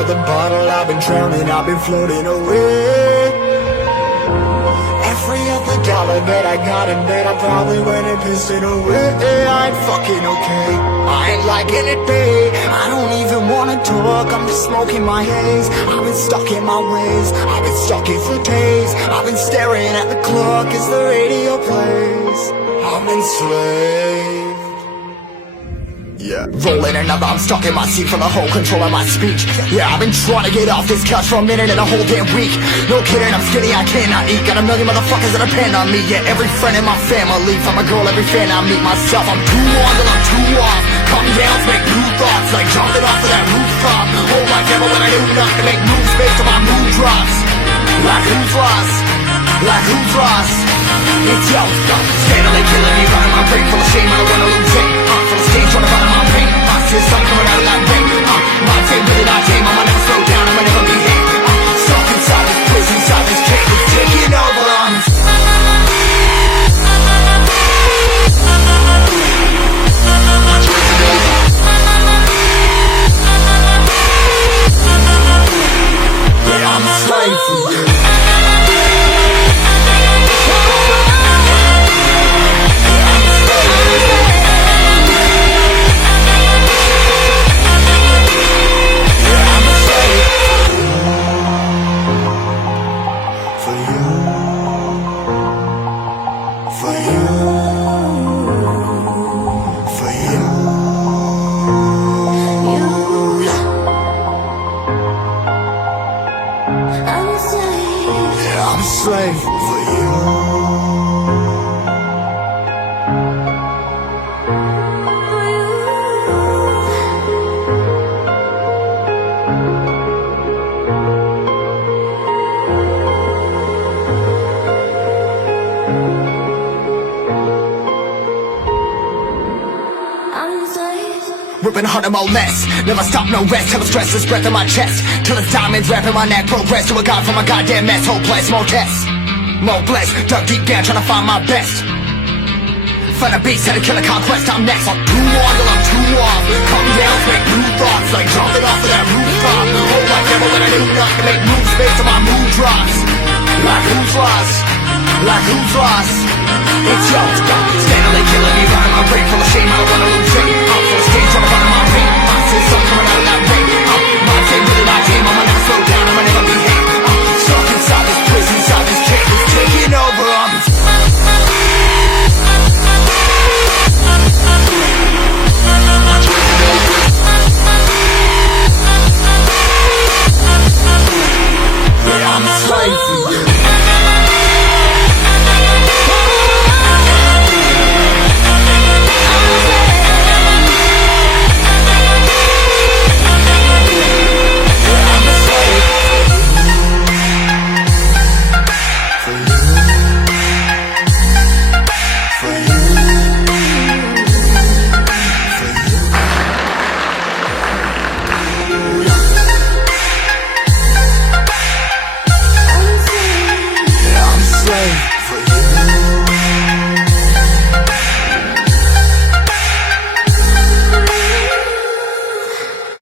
of the bottle, I've been drowning, I've been floating away. Every other dollar that I got in bed, I probably went and pissed it away. I ain't fucking okay, I ain't liking it, babe. I don't even wanna talk, I'm just smoking my haze. I've been stuck in my ways, I've been stuck in for days. I've been staring at the clock as the radio plays. I'm enslaved. Yeah, rolling another, I'm stuck in my seat for the whole control of my speech. Yeah, I've been trying to get off this couch for a minute and a whole damn week. No kidding, I'm skinny, I cannot eat. Got a million motherfuckers that depend on me. Yeah, every friend in my family, from a girl, every fan I meet myself. I'm too on till I'm too off. Calm down, make new thoughts, like jumping off of that rooftop. Oh my devil, when I do nothing to make moves based on my mood drops. Like who's lost? Like who's lost? It's yo, steadily killing me, running my brain full of shame. I don't wanna lose it. Full of stage, trying to find my pain. I see the sun coming out of that rain. My team really not tame. I'ma never slow down, I'ma never be hit. Stuck inside this prison, inside this cage, it's taking over. Yeah, I'm a slave for you. I'm a slave for you. Ripping harder, more less. Never stop, no rest. Till the stress is breath in my chest. Till the diamonds wrapping my neck. Progress to a god from a goddamn mess. Hopeless, more tests, more blessed. Dug deep down, trying to find my best. Find a beast, had to kill a conquest. I'm next. I'm too on till I'm too off. Calm down, make new thoughts, like jumping off of that rooftop. Oh my devil, when I do nothing to make moves based on my mood drops. Like who's lost? Like who's lost? It's yo, steadily killing me, running my brain full of shame. I don't wanna lose it. I'm full of stage, trying to find my pain. I see the sun coming out of that rain.